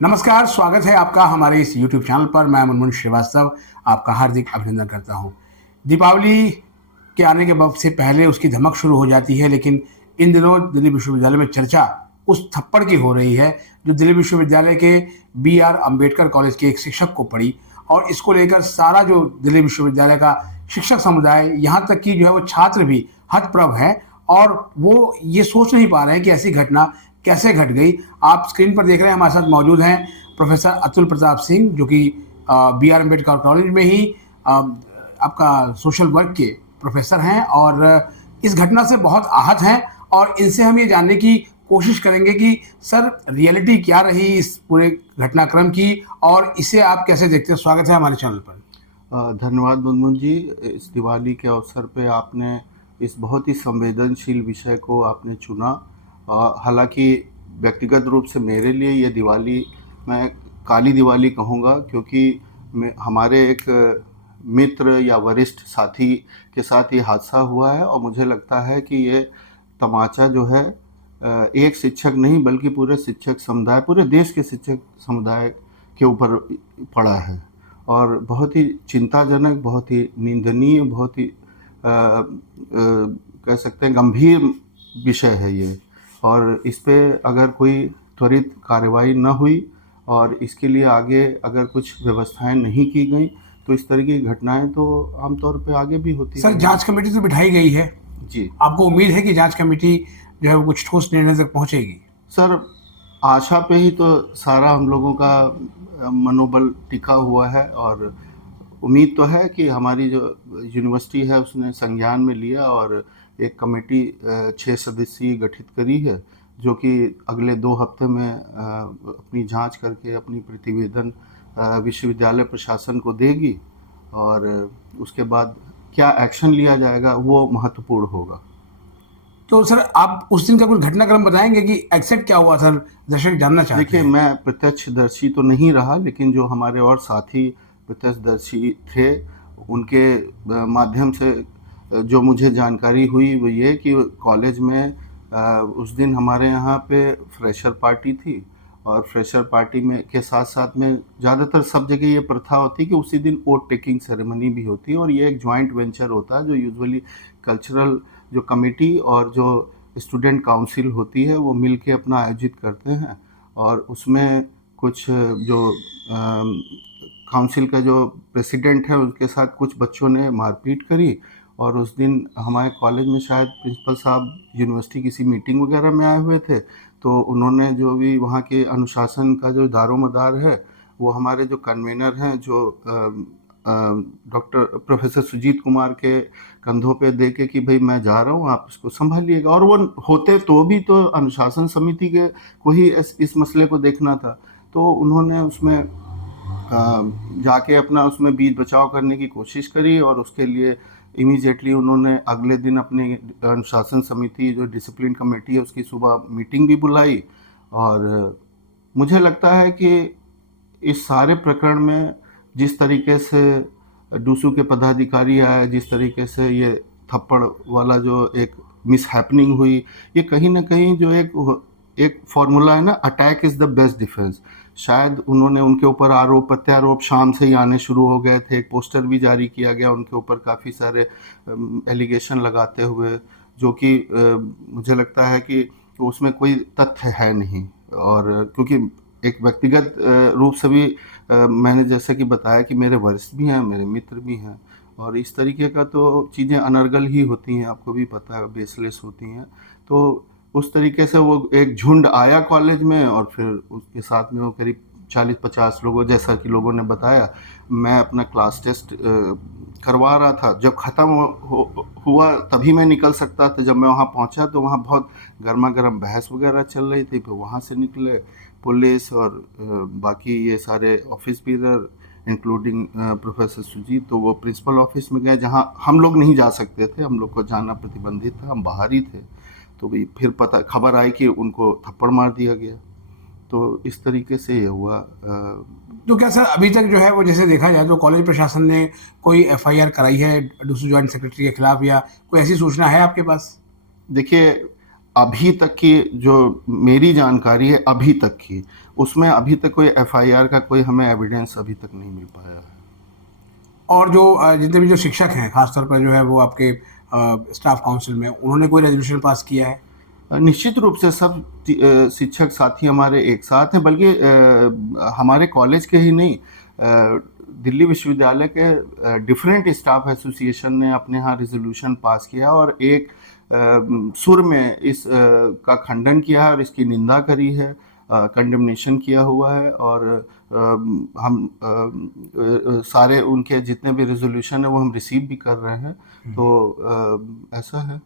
नमस्कार, स्वागत है आपका हमारे इस यूट्यूब चैनल पर। मैं मुनमुन श्रीवास्तव आपका हार्दिक अभिनंदन करता हूँ। दीपावली के आने के वक़्त से पहले उसकी धमक शुरू हो जाती है, लेकिन इन दिनों दिल्ली विश्वविद्यालय में चर्चा उस थप्पड़ की हो रही है, जो दिल्ली विश्वविद्यालय के बी.आर. अम्बेडकर कॉलेज के एक शिक्षक को पड़ी। और इसको लेकर सारा जो दिल्ली विश्वविद्यालय का शिक्षक समुदाय, यहाँ तक कि जो है वो छात्र भी हतप्रभ हैं और वो ये सोच नहीं पा रहे हैं कि ऐसी घटना कैसे घट गई। आप स्क्रीन पर देख रहे हैं, हमारे साथ मौजूद हैं प्रोफेसर अतुल प्रताप सिंह, जो कि बी.आर. अम्बेडकर कॉलेज में ही आपका सोशल वर्क के प्रोफेसर हैं और इस घटना से बहुत आहत हैं। और इनसे हम ये जानने की कोशिश करेंगे कि सर, रियलिटी क्या रही इस पूरे घटनाक्रम की और इसे आप कैसे देखते हैं। स्वागत है हमारे चैनल पर। धन्यवाद मुनमुन जी। इस दिवाली के अवसर पे आपने इस बहुत ही संवेदनशील विषय को आपने चुना। हालांकि व्यक्तिगत रूप से मेरे लिए ये दिवाली मैं काली दिवाली कहूँगा, क्योंकि हमारे एक मित्र या वरिष्ठ साथी के साथ ये हादसा हुआ है और मुझे लगता है कि ये तमाचा जो है एक शिक्षक नहीं बल्कि पूरे शिक्षक समुदाय, पूरे देश के शिक्षक समुदाय के ऊपर पड़ा है और बहुत ही चिंताजनक, बहुत ही निंदनीय, बहुत ही कह सकते हैं गंभीर विषय है ये। और इस पे अगर कोई त्वरित कार्रवाई न हुई और इसके लिए आगे अगर कुछ व्यवस्थाएं नहीं की गई तो इस तरह की घटनाएं तो आमतौर पे आगे भी होती सर, हैं। जांच कमेटी तो बिठाई गई है जी, आपको उम्मीद है कि जांच कमेटी जो है वो कुछ ठोस निर्णय तक पहुंचेगी? सर, आशा पे ही तो सारा हम लोगों का मनोबल टिका हुआ है और उम्मीद तो है कि हमारी जो यूनिवर्सिटी है उसने संज्ञान में लिया और एक कमेटी 6 सदस्यीय गठित करी है, जो कि अगले 2 हफ्ते में अपनी जांच करके अपनी प्रतिवेदन विश्वविद्यालय प्रशासन को देगी और उसके बाद क्या एक्शन लिया जाएगा वो महत्वपूर्ण होगा। तो सर, आप उस दिन का कुछ घटनाक्रम बताएंगे कि एग्जैक्ट क्या हुआ सर? दर्शक जानना चाहते देखिए, हैं। मैं प्रत्यक्षदर्शी तो नहीं रहा, लेकिन जो हमारे और साथी प्रत्यक्षदर्शी थे उनके माध्यम से जो मुझे जानकारी हुई वो ये कि कॉलेज में उस दिन हमारे यहाँ पे फ्रेशर पार्टी थी और फ्रेशर पार्टी में के साथ साथ में ज़्यादातर सब जगह ये प्रथा होती है कि उसी दिन वोट टेकिंग सेरेमनी भी होती है और ये एक जॉइंट वेंचर होता है जो यूजुअली कल्चरल जो कमेटी और जो स्टूडेंट काउंसिल होती है वो मिल के अपना आयोजित करते हैं। और उसमें कुछ जो काउंसिल का जो प्रेसिडेंट है उसके साथ कुछ बच्चों ने मारपीट करी और उस दिन हमारे कॉलेज में शायद प्रिंसिपल साहब यूनिवर्सिटी किसी मीटिंग वगैरह में आए हुए थे, तो उन्होंने जो भी वहाँ के अनुशासन का जो दारोमदार है वो हमारे जो कन्वीनर हैं जो डॉक्टर प्रोफेसर सुजीत कुमार के कंधों पे दे के कि भाई मैं जा रहा हूँ, आप इसको संभालिएगा। और वो होते तो भी तो अनुशासन समिति के को ही इस मसले को देखना था, तो उन्होंने उसमें जाके अपना उसमें बीच बचाव करने की कोशिश करी और उसके लिए इमीडिएटली उन्होंने अगले दिन अपनी अनुशासन समिति जो डिसिप्लिन कमेटी है उसकी सुबह मीटिंग भी बुलाई। और मुझे लगता है कि इस सारे प्रकरण में जिस तरीके से डूसू के पदाधिकारी आए, जिस तरीके से ये थप्पड़ वाला जो एक मिसहैपनिंग हुई, ये कहीं ना कहीं जो एक फॉर्मूला है ना, attack is the best defence. शायद उन्होंने उनके ऊपर आरोप प्रत्यारोप शाम से ही आने शुरू हो गए थे, एक पोस्टर भी जारी किया गया उनके ऊपर काफ़ी सारे एलिगेशन लगाते हुए, जो कि मुझे लगता है कि उसमें कोई तथ्य है नहीं। और क्योंकि एक व्यक्तिगत रूप से भी मैंने जैसा कि बताया कि मेरे वरिष्ठ भी हैं, मेरे मित्र भी हैं और इस तरीके का तो चीज़ें अनर्गल ही होती हैं, आपको भी पता है, बेसलेस होती हैं। तो उस तरीके से वो एक झुंड आया कॉलेज में और फिर उसके साथ में वो करीब 40-50 लोगों, जैसा कि लोगों ने बताया। मैं अपना क्लास टेस्ट करवा रहा था, जब ख़त्म हुआ तभी मैं निकल सकता था। जब मैं वहाँ पहुँचा तो वहाँ बहुत गर्मा गर्म बहस वगैरह चल रही थी। फिर वहाँ से निकले पुलिस और बाकी ये सारे office bearer including professor Sujit, तो वो प्रिंसिपल ऑफिस में गए जहाँ हम लोग नहीं जा सकते थे, हम लोग को जाना प्रतिबंधित था, हम बाहर ही थे। तो भाई फिर खबर आई कि उनको थप्पड़ मार दिया गया। तो इस तरीके से ये हुआ। तो क्या सर, अभी तक जो है वो जैसे देखा जाए तो कॉलेज प्रशासन ने कोई एफआईआर कराई है डूसू जॉइंट सेक्रेटरी के खिलाफ, या कोई ऐसी सूचना है आपके पास? देखिए, अभी तक की जो मेरी जानकारी है अभी तक की, उसमें अभी तक कोई एफआईआर का कोई हमें एविडेंस अभी तक नहीं मिल पाया है। और जो जितने भी जो शिक्षक हैं खासतौर पर जो है वो आपके स्टाफ काउंसिल में, उन्होंने कोई रेजोल्यूशन पास किया है? निश्चित रूप से सब शिक्षक साथी हमारे एक साथ हैं, बल्कि हमारे कॉलेज के ही नहीं, दिल्ली विश्वविद्यालय के डिफरेंट स्टाफ एसोसिएशन ने अपने यहाँ रेजोल्यूशन पास किया और एक सुर में इस का खंडन किया है और इसकी निंदा करी है, कंडेमनेशन किया हुआ है। और हम सारे उनके जितने भी रेजोल्यूशन है वो हम रिसीव भी कर रहे हैं। तो ऐसा है।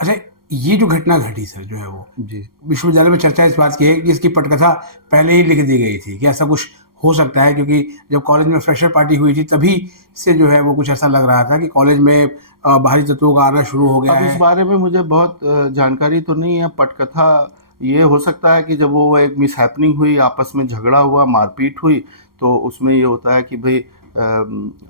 अच्छा, ये जो घटना घटी सर जो है वो जी, विश्वविद्यालय में चर्चा इस बात की है कि इसकी पटकथा पहले ही लिख दी गई थी, कि ऐसा कुछ हो सकता है, क्योंकि जब कॉलेज में फ्रेशर पार्टी हुई थी तभी से जो है वो कुछ ऐसा लग रहा था कि कॉलेज में बाहरी तत्वों का आना शुरू हो गया अब इस है। बारे में मुझे बहुत जानकारी तो नहीं है। पटकथा ये हो सकता है कि जब वो एक मिसहैपनिंग हुई, आपस में झगड़ा हुआ, मारपीट हुई, तो उसमें ये होता है कि भाई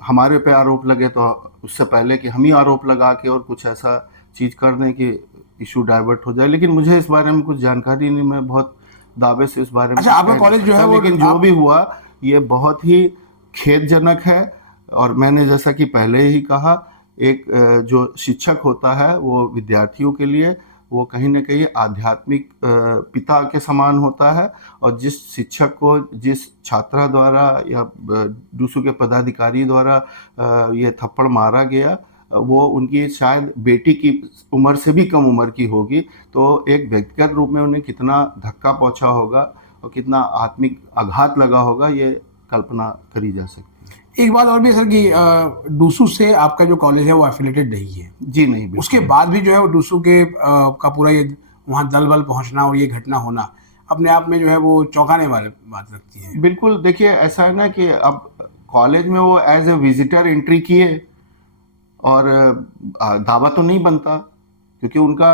हमारे पे आरोप लगे, तो उससे पहले कि हम ही आरोप लगा के और कुछ ऐसा चीज़ कर दें कि इशू डाइवर्ट हो जाए। लेकिन मुझे इस बारे में कुछ जानकारी नहीं, मैं बहुत दावे से इस बारे में अच्छा, आपका कह नहीं कॉलेज जो है सकता। वो लेकिन जो भी हुआ ये बहुत ही खेदजनक है। और मैंने जैसा कि पहले ही कहा, एक जो शिक्षक होता है वो विद्यार्थियों के लिए वो कहीं ना कहीं आध्यात्मिक पिता के समान होता है। और जिस शिक्षक को जिस छात्रा द्वारा या डूसू के पदाधिकारी द्वारा ये थप्पड़ मारा गया, वो उनकी शायद बेटी की उम्र से भी कम उम्र की होगी। तो एक व्यक्तिगत रूप में उन्हें कितना धक्का पहुंचा होगा और कितना आत्मिक आघात लगा होगा, ये कल्पना करी जा सकती है। एक बात और भी है सर कि डूसू से आपका जो कॉलेज है वो एफिलेटेड नहीं है। जी नहीं, बिल्कुल। उसके बाद भी जो है वो डूसू के का पूरा ये वहाँ दल बल पहुँचना और ये घटना होना अपने आप में जो है वो चौंकाने वाली बात लगती है। बिल्कुल, देखिए ऐसा है ना कि अब कॉलेज में वो एज ए विजिटर एंट्री किए और दावा तो नहीं बनता, क्योंकि उनका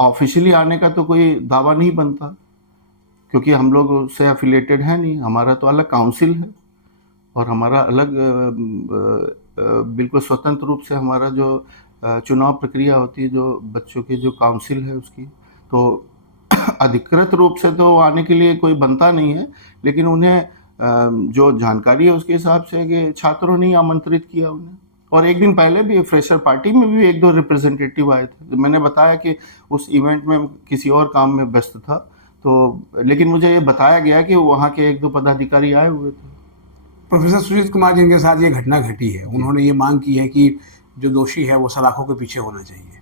ऑफिशियली आने का तो कोई दावा नहीं बनता, क्योंकि हम लोग उससे एफिलेटेड है नहीं। हमारा तो अलग काउंसिल है और हमारा अलग बिल्कुल स्वतंत्र रूप से हमारा जो चुनाव प्रक्रिया होती है, जो बच्चों की जो काउंसिल है उसकी, तो अधिकृत रूप से तो आने के लिए कोई बनता नहीं है। लेकिन उन्हें जो जानकारी है उसके हिसाब से कि छात्रों ने आमंत्रित किया उन्हें। और एक दिन पहले भी फ्रेशर पार्टी में भी एक दो रिप्रेजेंटेटिव आए थे। मैंने बताया कि उस इवेंट में किसी और काम में व्यस्त था, तो लेकिन मुझे ये बताया गया कि वहाँ के एक दो पदाधिकारी आए हुए थे। प्रोफेसर सुजीत कुमार जिनके साथ ये घटना घटी है, उन्होंने ये मांग की है कि जो दोषी है वो सलाखों के पीछे होना चाहिए।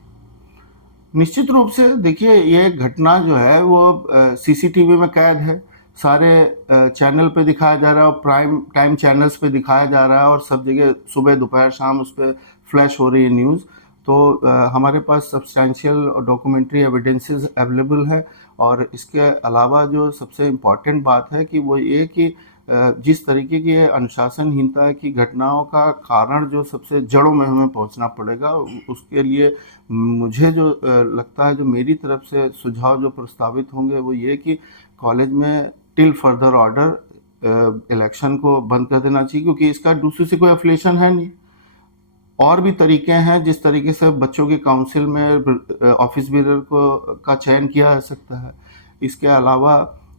निश्चित रूप से देखिए, ये घटना जो है वो सीसीटीवी में कैद है, सारे चैनल पे दिखाया जा रहा है और प्राइम टाइम चैनल्स पे दिखाया जा रहा है और सब जगह सुबह दोपहर शाम उस पर फ्लैश हो रही है न्यूज़। तो हमारे पास सब्सटैंशियल और डॉक्यूमेंट्री एविडेंसेस अवेलेबल है। और इसके अलावा जो सबसे इम्पॉर्टेंट बात है कि वो ये कि जिस तरीके की अनुशासनहीनता की घटनाओं का कारण जो सबसे जड़ों में हमें पहुंचना पड़ेगा, उसके लिए मुझे जो लगता है, जो मेरी तरफ से सुझाव जो प्रस्तावित होंगे वो ये कि कॉलेज में टिल फर्दर ऑर्डर इलेक्शन को बंद कर देना चाहिए, क्योंकि इसका दूसरे से कोई एफिलिएशन है नहीं। और भी तरीके हैं जिस तरीके से बच्चों की काउंसिल में ऑफिस बीरर को का चयन किया जा सकता है। इसके अलावा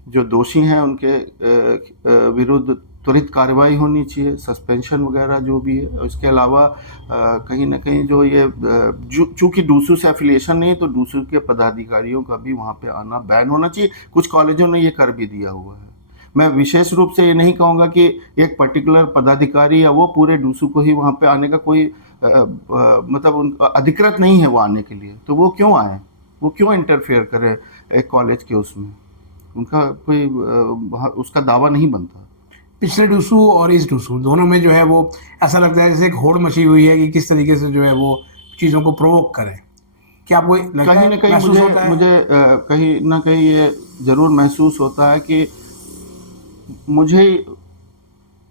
जो दोषी हैं उनके विरुद्ध त्वरित कार्रवाई होनी चाहिए, सस्पेंशन वगैरह जो भी है। इसके अलावा कहीं ना कहीं जो ये चूँकि डूसू से एफिलिएशन नहीं है, तो डूसू के पदाधिकारियों का भी वहाँ पे आना बैन होना चाहिए। कुछ कॉलेजों ने ये कर भी दिया हुआ है। मैं विशेष रूप से ये नहीं कहूँगा कि एक पर्टिकुलर पदाधिकारी या वो पूरे डूसू को ही वहाँ पे आने का कोई मतलब उनका अधिकृत नहीं है वो आने के लिए। तो वो क्यों आए, वो क्यों इंटरफेयर करें एक कॉलेज के उसमें, उनका कोई उसका दावा नहीं बनता। पिछले डूसू और इस डूसू दोनों में जो है वो ऐसा लगता है जैसे एक होड़ मची हुई है कि किस तरीके से जो है वो चीज़ों को प्रोवोक करें। क्या आपको लगता है, कहीं ना कहीं मुझे कहीं ना कहीं ये ज़रूर महसूस होता है कि मुझे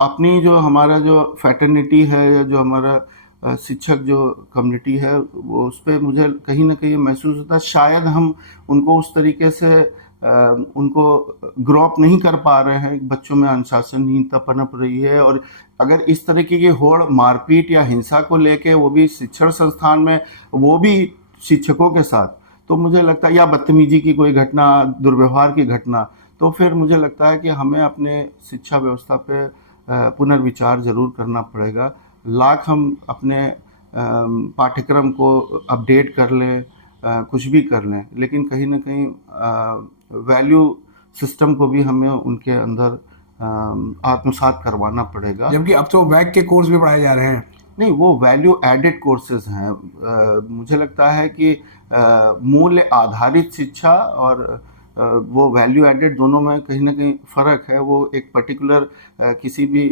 अपनी जो हमारा जो फैटर्निटी है या जो हमारा शिक्षक जो कम्युनिटी है वो उस पर मुझे कहीं ना कहीं महसूस होता है शायद हम उनको उस तरीके से उनको ग्रो अप नहीं कर पा रहे हैं। बच्चों में अनुशासनहीनता पनप रही है और अगर इस तरीके की होड़ मारपीट या हिंसा को लेके वो भी शिक्षण संस्थान में, वो भी शिक्षकों के साथ, तो मुझे लगता है, या बदतमीजी की कोई घटना, दुर्व्यवहार की घटना, तो फिर मुझे लगता है कि हमें अपने शिक्षा व्यवस्था पे पुनर्विचार ज़रूर करना पड़ेगा। लाख हम अपने पाठ्यक्रम को अपडेट कर लें, कुछ भी कर लें, लेकिन कहीं न कहीं वैल्यू सिस्टम को भी हमें उनके अंदर आत्मसात करवाना पड़ेगा। जबकि अब तो वैक के कोर्स भी पढ़ाए जा रहे हैं। नहीं, वो वैल्यू एडेड कोर्सेज हैं। मुझे लगता है कि मूल्य आधारित शिक्षा और वो वैल्यू एडेड, दोनों में कहीं ना कहीं फ़र्क है। वो एक पर्टिकुलर किसी भी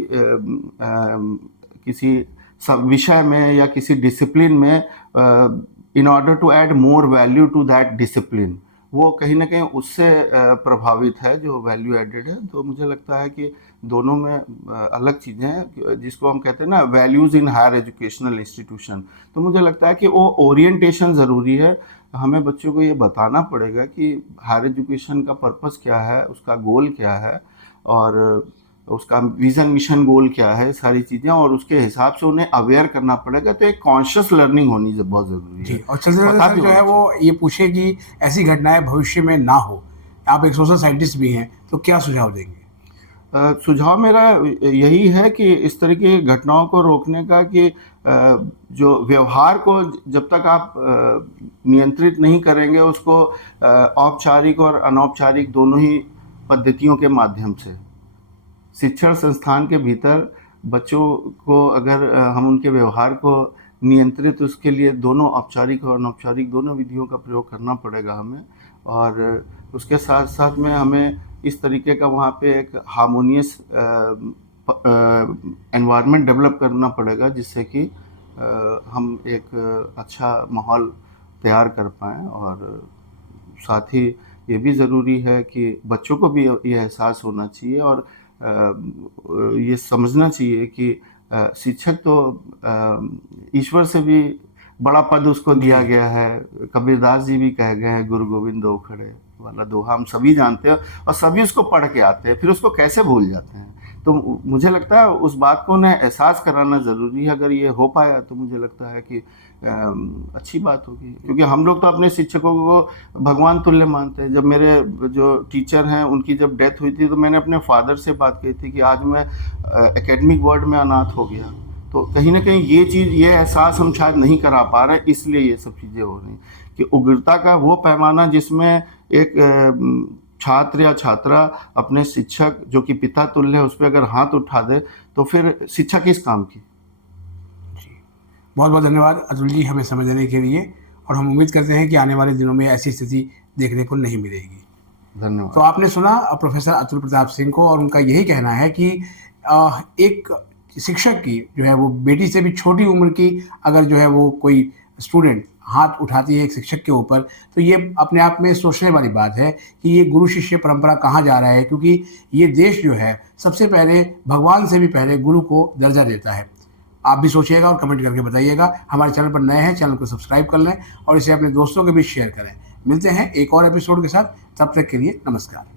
किसी सब विषय में या किसी डिसिप्लिन में in order to add more value to that discipline, वो कहीं ना कहीं उससे प्रभावित है जो वैल्यू एडेड है। तो मुझे लगता है कि दोनों में अलग चीज़ें हैं, जिसको हम कहते हैं ना values in higher educational institution. तो मुझे लगता है कि वो ओरिएंटेशन ज़रूरी है। हमें बच्चों को ये बताना पड़ेगा कि हायर एजुकेशन का पर्पस क्या है, उसका गोल क्या है, और उसका विज़न मिशन गोल क्या है, सारी चीज़ें, और उसके हिसाब से उन्हें अवेयर करना पड़ेगा। तो एक कॉन्शियस लर्निंग होनी बहुत ज़रूरी है। जी, और चलते चलते जो है वो ये पूछे कि ऐसी घटनाएं भविष्य में ना हो। आप एक सोशल साइंटिस्ट भी हैं, तो क्या सुझाव देंगे? सुझाव मेरा यही है कि इस तरह की घटनाओं को रोकने का, कि जो व्यवहार को जब तक आप नियंत्रित नहीं करेंगे, उसको औपचारिक और अनौपचारिक दोनों ही पद्धतियों के माध्यम से शिक्षण संस्थान के भीतर बच्चों को अगर हम उनके व्यवहार को नियंत्रित, उसके लिए दोनों औपचारिक और अनौपचारिक दोनों विधियों का प्रयोग करना पड़ेगा हमें। और उसके साथ साथ में हमें इस तरीके का वहाँ पे एक हार्मोनियस एनवायरनमेंट डेवलप करना पड़ेगा, जिससे कि हम एक अच्छा माहौल तैयार कर पाएँ। और साथ ही ये भी ज़रूरी है कि बच्चों को भी ये एहसास होना चाहिए और ये समझना चाहिए कि शिक्षक तो ईश्वर से भी बड़ा पद उसको दिया गया है। कबीरदास जी भी कह गए हैं, गुरु गोविंद दो खड़े वाला दोहा हम सभी जानते हैं, और सभी उसको पढ़ के आते हैं, फिर उसको कैसे भूल जाते हैं। तो मुझे लगता है उस बात को उन्हें एहसास कराना ज़रूरी है। अगर ये हो पाया तो मुझे लगता है कि अच्छी बात होगी, क्योंकि हम लोग तो अपने शिक्षकों को भगवान तुल्य मानते हैं। जब मेरे जो टीचर हैं उनकी जब डेथ हुई थी, तो मैंने अपने फादर से बात की थी कि आज मैं एकेडमिक वर्ल्ड में अनाथ हो गया। तो कहीं ना कहीं ये चीज़, ये एहसास हम शायद नहीं करा पा रहे, इसलिए ये सब चीज़ें हो रही कि उग्रता का वो पैमाना जिसमें एक छात्र या छात्रा अपने शिक्षक जो कि पिता तुल्य है उस पर अगर हाथ उठा दे, तो फिर शिक्षा किस काम की। जी, बहुत बहुत धन्यवाद अतुल जी हमें समझ देने के लिए, और हम उम्मीद करते हैं कि आने वाले दिनों में ऐसी स्थिति देखने को नहीं मिलेगी। धन्यवाद। तो आपने सुना प्रोफेसर अतुल प्रताप सिंह को, और उनका यही कहना है कि एक शिक्षक की जो है वो बेटी से भी छोटी उम्र की अगर जो है वो कोई स्टूडेंट हाथ उठाती है एक शिक्षक के ऊपर, तो ये अपने आप में सोचने वाली बात है कि ये गुरु शिष्य परंपरा कहाँ जा रहा है। क्योंकि ये देश जो है सबसे पहले भगवान से भी पहले गुरु को दर्जा देता है। आप भी सोचिएगा और कमेंट करके बताइएगा। हमारे चैनल पर नए हैं, चैनल को सब्सक्राइब कर लें और इसे अपने दोस्तों के बीच शेयर करें। मिलते हैं एक और एपिसोड के साथ, तब तक के लिए नमस्कार।